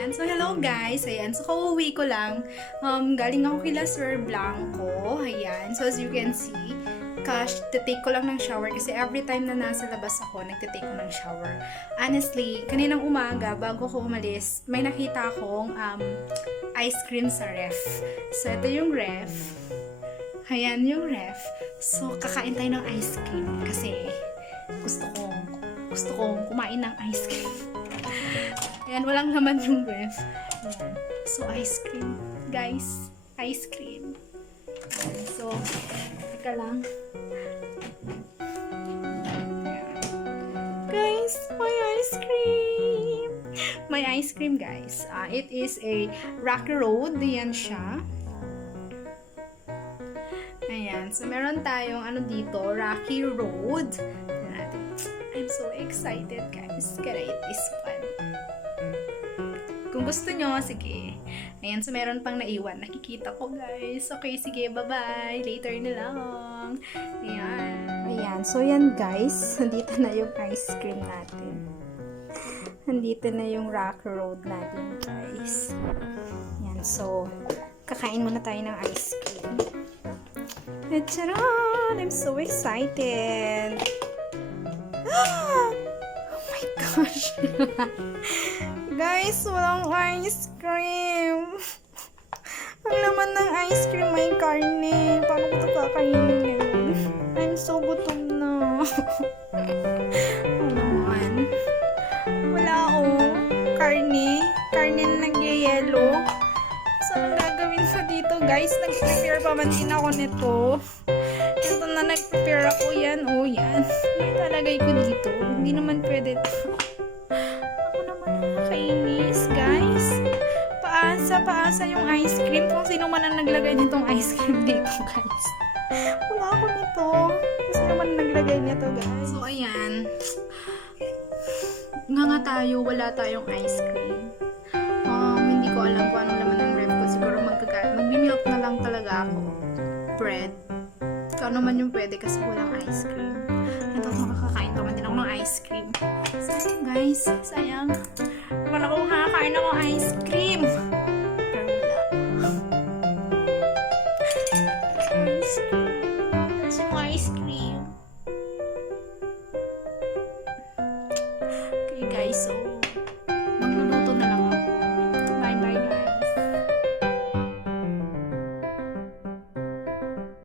Ayan, so hello guys. Ayan, so kauwi ko lang. Galing ako kila Sir Blanco. Ayan, so as you can see, take ko lang ng shower kasi every time na nasa labas ako, nagtitake ko ng shower. Honestly, kaninang umaga, bago ko umalis, may nakita akong ice cream sa ref. So ito yung ref. Ayan yung ref. So kakain tayo ng ice cream kasi gusto kong kumain ng ice cream. Ayan, walang naman yung ref. Ayan. So, ice cream. Guys, ice cream. Ayan. So, teka lang. Ayan. Guys, my ice cream! My ice cream, guys. It is a Rocky Road. Ayan siya. Ayan. So, meron tayong dito, Rocky Road. Ayan natin. I'm so excited, guys. Gotta eat this one. Kung gusto nyo, sige. Ayan, so meron pang naiwan. Nakikita ko, guys. Okay, sige, bye-bye. Later na lang. Ayan. Ayan, so yan, guys. Nandito na yung ice cream natin. Nandito na yung Rock Road natin, guys. Ayan, so kakain muna tayo ng ice cream. And charan! I'm so excited! Oh my gosh! Guys, walang ice cream. Ang laman ng ice cream may karne. Paano ko ito kakainin ngayon? I'm so gutom na. Ano naman? Wala karne. Karne na nagyayelo. So, anong gagawin ko dito? Guys, nag-prepare pa man din ako nito. Ito na nag-prepare ako yan. Oh, yan. Ilalagay ko dito. Hindi naman pwede ito. Kainis, guys. Paasa yung ice cream. Kung sino man ang naglagay nitong ice cream dito, guys. Wala ako nito. Kung sino man ang naglagay nito, guys. So, ayan. Nga tayo, wala tayong ice cream. Hindi ko alam kung anong laman ng ref ko. Siguro mag-milk na lang talaga ako. Bread. Kung ano man yung pwede kasi walang ice cream. Ito, makakakain pa man din ako ng ice cream. Sayang, guys. Sayang. Naman ako makakain ako ice cream.